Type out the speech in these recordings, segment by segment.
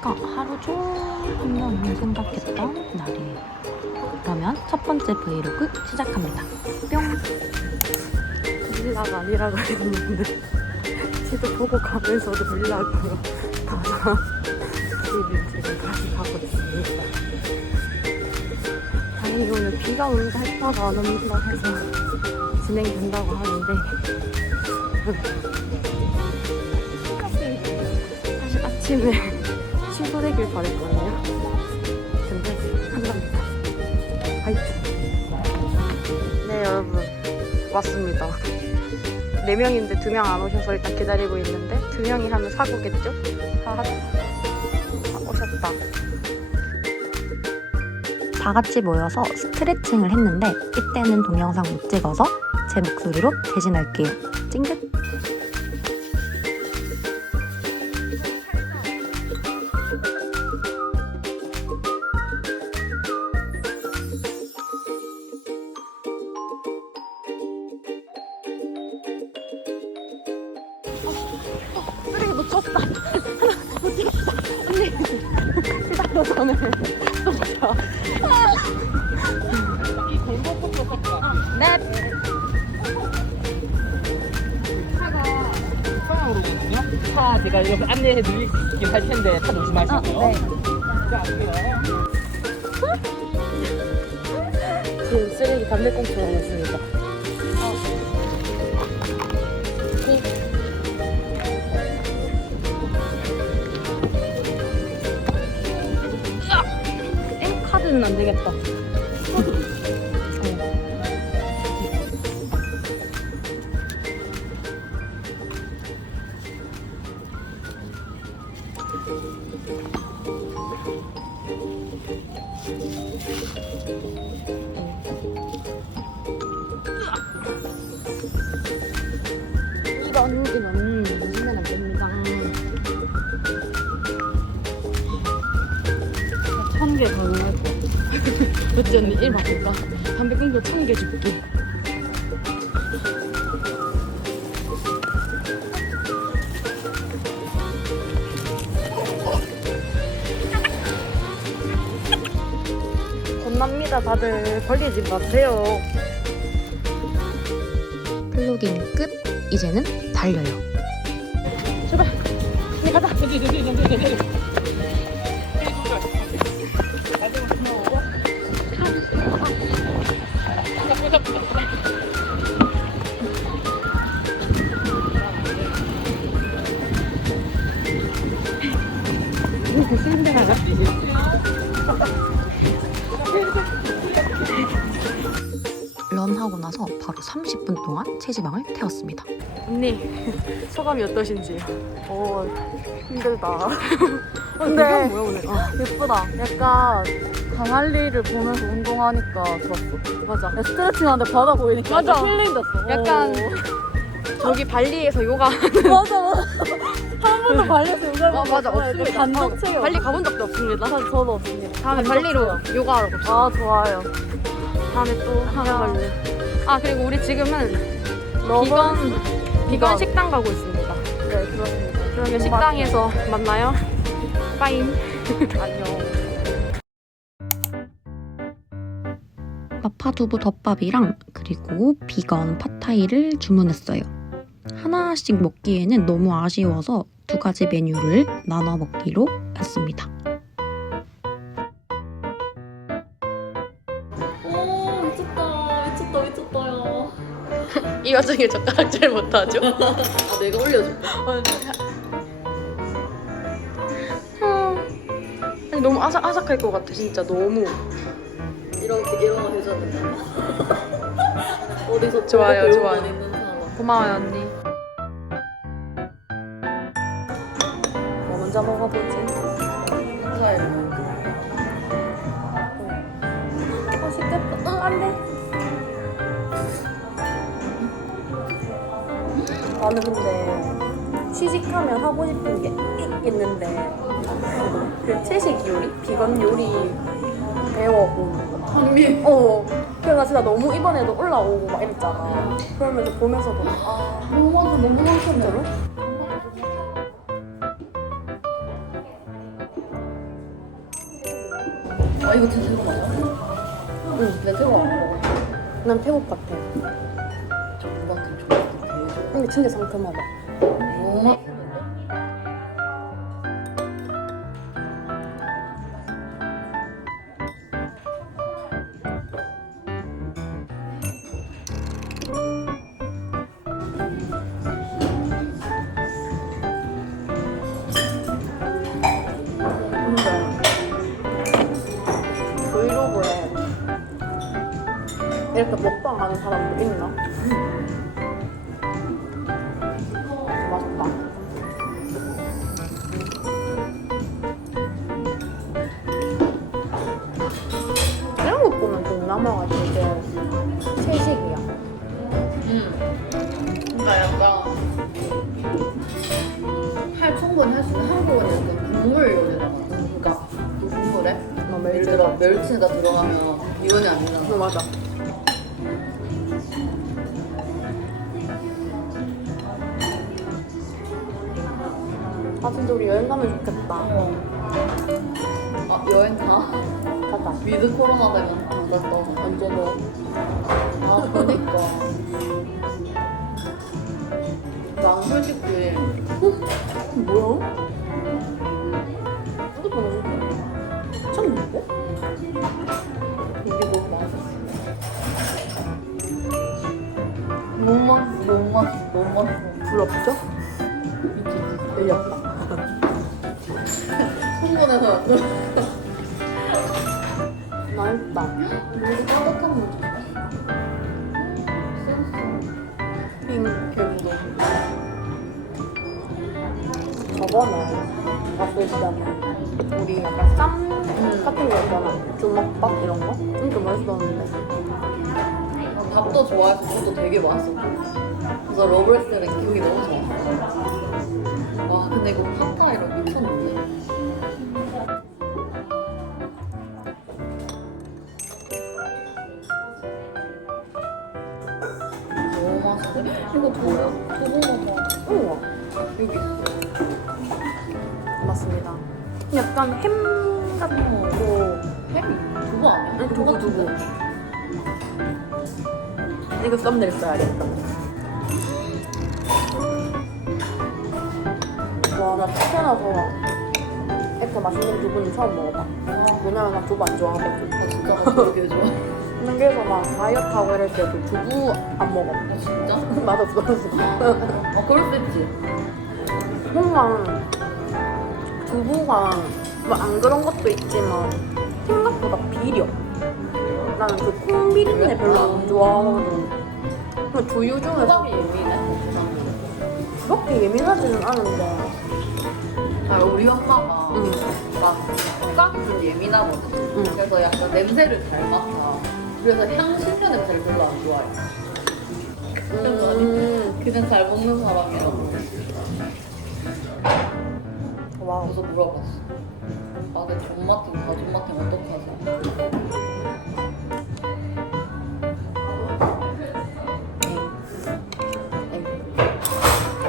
보니까 하루 종일 분명히 생각했던 날이에요. 그러면 첫 번째 브이로그 시작합니다. 뿅! 빌라가 아니라고 했는데 지도 보고 가면서도 빌라고요. 가서 집을 지금 다시 가고 있습니다. 다행히 오늘 비가 온다 했다가 안 온다 해서 진행된다고 하는데 사실 아침에 취소되길 바랬거든요. 근데 한답니다. 화이팅! 네 여러분 왔습니다. 네 명인데 두명안 오셔서 일단 기다리고 있는데 두 명이 하면 사고겠죠? 하하. 아, 오셨다. 다 같이 모여서 스트레칭을 했는데 이때는 동영상 못 찍어서 제 목소리로 대신할게요. 찡긋! 쓰레기 놓쳤다. 못 찍었다. 언니. 일단 너 전에 놓쳤다. 네. 방향으로거든요. 차 제가 이렇게 안내해 드리긴 할 텐데 차 조심하시고요. 네. 자, 갈게요. 지금 쓰레기 담배꽁초가 넣었습니다. 엠 카드는 안 되겠다. 이런 이런 어찌 언니 일 바꿀까? 담배꽁초 천개 줄게. 겁납니다 다들 벌리지 마세요. 플로깅 끝! 이제는 달려요. 제발. 네 가자. 런하고 나서 바로 30분 동안 체지방을 태웠습니다. 언니 소감이 어떠신지요? 어 힘들다. 근데 근데 뭐야 오늘? 어. 예쁘다. 약간 강할리를 보면서 운동하니까 좋았어. 맞아. 야, 스트레칭 하는데 바다 보이니까 맞아. 힐링됐어. 약간 오. 저기 발리에서 요가 맞아 맞아. 한 번도 발리에서 요가를 어, 맞아 없습니다. 단독 체험. 발리 가본 적도 없습니다. 사실 저도 없습니다. 다음에 발리로. 요가하러 갑시다. 아 좋아요. 다음에 또 하는 걸로. 아 그리고 우리 지금은 비건 비건. 식당 가고 있습니다. 네 그렇습니다. 그러면 식당에서 만나요. 빠임. 안녕. 마파두부 덮밥이랑 그리고 비건 팟타이를 주문했어요. 하나씩 먹기에는 너무 아쉬워서 두 가지 메뉴를 나눠 먹기로 했습니다. 이 와중에 젓가락질 못하죠? 아 내가 올려줄게. 아니, 너무 아삭아삭할 것 같아 진짜 너무. 이런 이런 거 해줬는데. 어디서 좋아요, 좋아요. 있는 사람. 고마워요 언니. 뭐 먼저 먹어보지? 나는 근데 취직하면 하고 싶은 게 있는데 그 채식 요리, 비건 요리 배워보는 거. 어. 그래서 나 진짜 너무 이번에도 올라오고 막 이랬잖아. 그러면서 보면서도 아 너무 많아 너무 많던데로? 아 이거 진짜 새거 맞아? 응. 내 먹어. 난 태국 같아. 근데 진짜 상큼하다. 근데 브이로그에 이렇게 먹방 하는 사람도 있나? 동남아가 되게 채식이야. 응. 그러니까 약간 할 충분히 할 수 있는 한국은 약간 국물 요리잖아. 그러니까 그 국물에 어, 예를 들어 멸치가 들어가면 이원이 아니잖아. 어, 맞아. 아 진짜 우리 여행 가면 좋겠다. 어. 아 여행 가? 가자. 위드 코로나 되면 안 갔다. 언제 너? 아 그니까. 난 솔직히 뭐야? 핸드폰 어디? 미쳤는데? 이게 너무 맛있어. 너무 맛있어, 너무 맛있어, 너무 맛있어. 부럽죠? 주먹밥 이런 거? 진짜 맛있었는데. 밥도 좋아해서 그것도 되게 맛있었고 그래서 러브레스는 기억이 너무 좋았어 와 근데 이거 팟타이로 미쳤는데 너무 맛있어 이거 뭐야? 두부가 우와. 여기 있어 맞습니다. 약간 햄 같은 거. 햄이 두부 아니야? 응, 두부, 두부. 이거 썸네일 써야겠다. 와, 나 태어나서 이렇게 맛있는 두부는 처음 먹어봐. 왜냐면 나 두부 안 좋아하거든. 아 진짜 나 되게 좋아 그래서 막 다이어트하고 이럴 때도 두부 안 먹어. 아 진짜? 맛없어. 아 그럴 수 있지 뭔가 두부가 뭐 안 그런 것도 있지만 생각보다 비려. 나는 그 콩 비린내 별로 안 좋아하거든. 그 두유 중에서 호박이 예민해 그렇게 예민하지는 않은데. 아 우리 엄마가 응. 막 호박이 좀 예민하거든 응. 그래서 약간 냄새를 잘 맡아 그래서 향신료 냄새를 별로 안 좋아해 음. 그냥 잘 먹는 사람이라고 와우. 그래서 물어봤어 아, 내 존맛팅, 가존맛팅 어떡하지?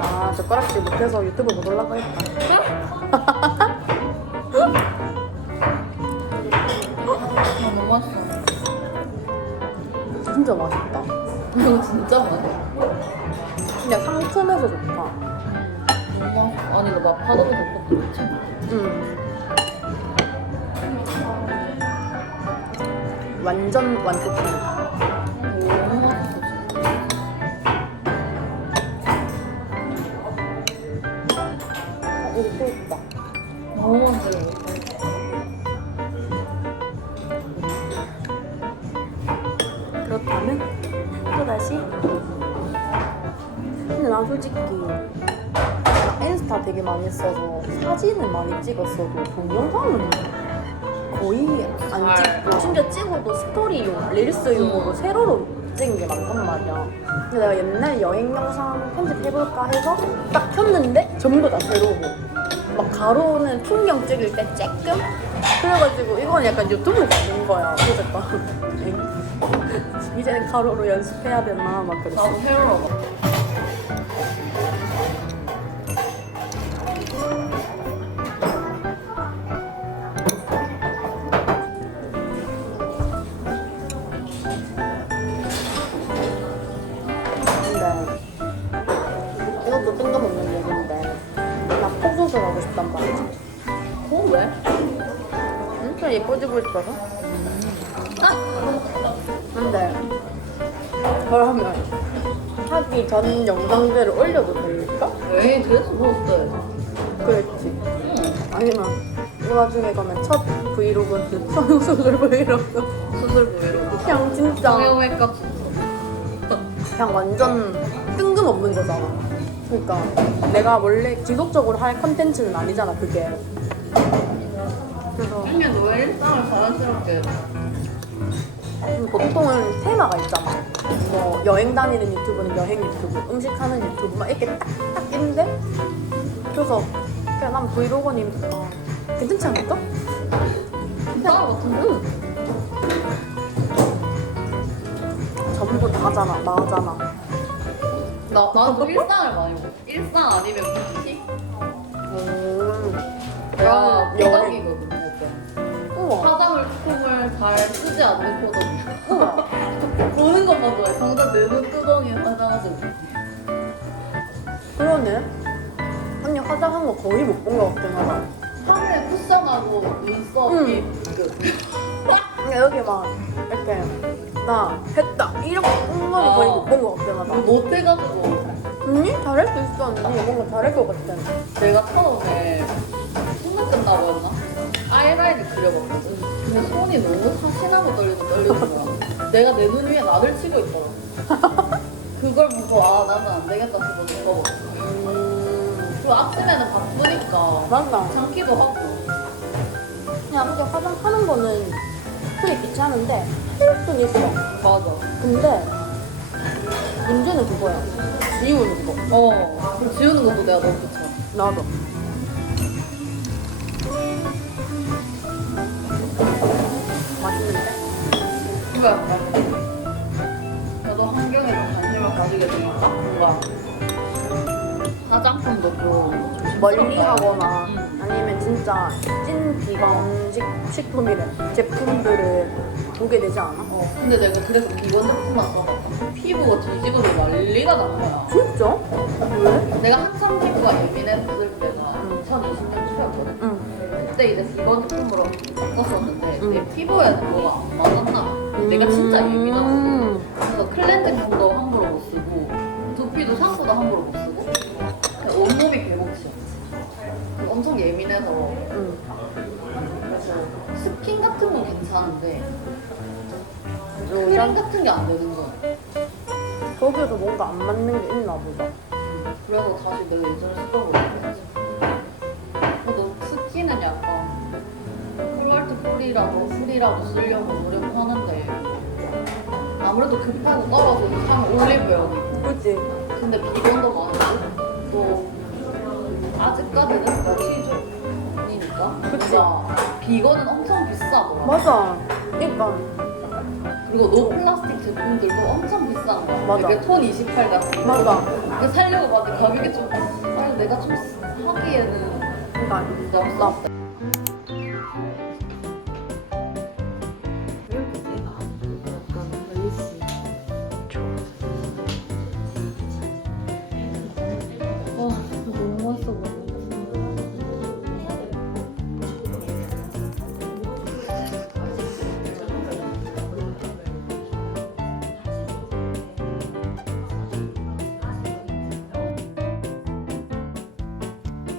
아, 젓가락질 못해서 유튜브 못 올라가겠다. 아, 너무 맛있어. 진짜 맛있다. 이거 진짜 맛있어. 그냥 상큼해서 좋다. 맛있어. 아니, 너 덮밥도 미쳤 완전 완벽해. 너무. 그렇다면 또 다시. 근데 난 솔직히 나 인스타 되게 많이 써서 사진을 많이 찍었어도 동영상은 거의 안 찍고 심지어 찍어도 스토리용, 릴스용으로 세로로 찍은 게 많단 말이야. 근데 내가 옛날 여행 영상 편집해볼까 해서 딱 켰는데 전부 다 세로고 막 가로는 풍경 찍을 때 쬐끔 그래가지고 이건 약간 유튜브 같은 거야. 그래서 엥? 이제는 가로로 연습해야 되나 막 그랬어. 나도 헤어러 나 폭소술 하고 싶단 말이지. 어 왜? 진짜 예뻐지고 있어서. 근데 그러면 하기 전 영상들을 올려도 될까? 에이 그래서 먹었어야지. 그랬지. 아니면 이 와중에 가면 첫 브이로그는 성형수술 브이로그. 수술 부위로. 그냥 진짜 성형외과 그냥 완전 뜬금없는 거잖아. 그러니까 내가 원래 지속적으로 할 컨텐츠는 아니잖아 그게. 그래서 아니야 너왜 일상을 자연스럽게 보통은 테마가 있잖아. 뭐 여행 다니는 유튜브는 여행 유튜브, 음식 하는 유튜브 막 이렇게 딱딱 있는데 그래서 그냥 난 브이로그님 어, 괜찮지 않을까? 괜찮을 것 같은데? 응. 전부 다 하잖아, 나 하잖아. 나, 나도 일상을 많이 먹어. 일상 아니면? 음. 내가 여행. 코덕이거든, 오빠. 우와. 화장을 콩을 잘 쓰지 않는 코덕이야. 우와. 보는 것만 좋아해. 정작 내 눈두덩이에 화장하지 못해. 그러네. 언니 화장한 거 거의 못 본 것 같긴 하다. 하루에 쿠션하고 눈썹이 끝. 근데 여기 막 이렇게 나 했다 이렇게 본것 같긴 하다. 못해가지고 언니 잘할 수 있어 언니 뭔가 잘할 것 같아. 내가 처음에 수능 끝나고 했나? 아이라인을 그려봤거든. 근데 손이 너무 사신하고 떨리고 떨리는 거야. 내가 내 눈 위에 나를 치고 있더라고. 그걸 보고 아 나는 안 되겠다 싶어서 접었어. 음, 그리고 아침에는 바쁘니까 맞나? 참기도 하고. 그냥 그렇게 화장 하는 거는 솔직히 귀찮은데 할 수는 있어. 맞아. 근데 문제는 그거야. 지우는 거. 어. 그리고 지우는 것도 내가 너무 귀찮아. 나도. 맛있는데? 그러니까 저도 환경에 좀 관심을 가지게 되니까 뭔가 화장품도 좀 멀리 하거나 음. 아니면 진짜 찐 비건 식, 식품이래 제품들을 보게 되지 않아? 어, 근데 내가 그래서 비건 제품만 써 피부가 뒤집어서 난리가 난 거야. 진짜? 왜? 내가 한참 피부가 예민했을 때가 응. 2020년 초였거든. 응. 그때 이제 비건 제품으로 바꿨었는데 응. 내 피부에는 뭐가 안 맞았나 봐. 내가 진짜 예민하거든. 음. 그래서 클렌징폼도 함부로 못 쓰고 두피도 샴푸도 함부로 못 쓰고 그냥 온몸이 개복치였어. 엄청 예민해서 응. 그래서 스킨 같은 건 괜찮은데 크림? 같은 게 안 되는 거야. 거기에도 뭔가 안 맞는 게 있나 보다. 그래서 다시 내가 예전에 쓰던 거 했지. 그래도 스킨은 약간 폴알트 풀이라도 풀이라도 쓰려고 노력하는데 아무래도 급하고 떨어져서 사면 올리브영이고 그치? 근데 비건도 많고 또 아직까지는 치즈니까 그치. 뭔가 비건은 엄청 비싸더라 맞아. 그러니까 그리고 노 플라스틱 제품들도 엄청 비싼 거야 맞아. 되게 톤 28 같은 거 맞아. 근데 살려고 봤는데 가격이 좀 아, 내가 좀 하기에는 그러니까 진짜 없어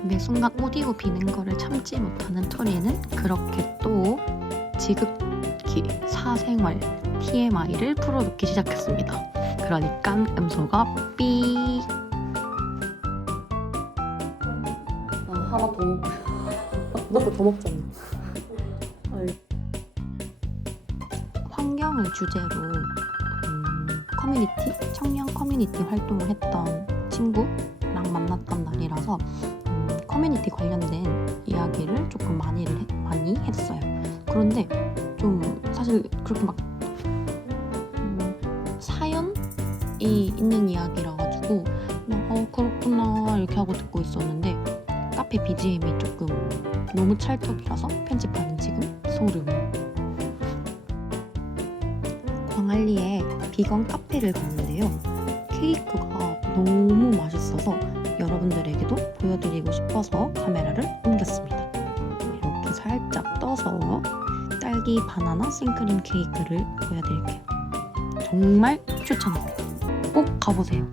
근데 순간 오디오 비는 거를 참지 못하는 토리는 그렇게 또 지극히 사생활 TMI를 풀어놓기 시작했습니다. 그러니까 음소가 삐 아, 하나 더 먹고 먹고 더 먹잖아. 환경을 주제로 음, 커뮤니티 청년 커뮤니티 활동을 했던 친구랑 만났던 날이라서 음, 커뮤니티 관련된 이야기를 조금 많이 많이 했어요. 그런데 좀 사실 그렇게 막 음, 사연이 있는 이야기라 가지고 어 그렇구나 이렇게 하고 듣고 있었는데 카페 BGM이 조금 너무 찰떡이라서 편집하는 지금 소름. 광안리에 비건 카페를 갔는데요. 케이크가 너무 맛있어서 여러분들에게도 보여드리고 싶어서 카메라를 옮겼습니다. 이렇게 살짝 떠서 딸기 바나나 생크림 케이크를 보여드릴게요. 정말 추천합니다. 꼭 가보세요.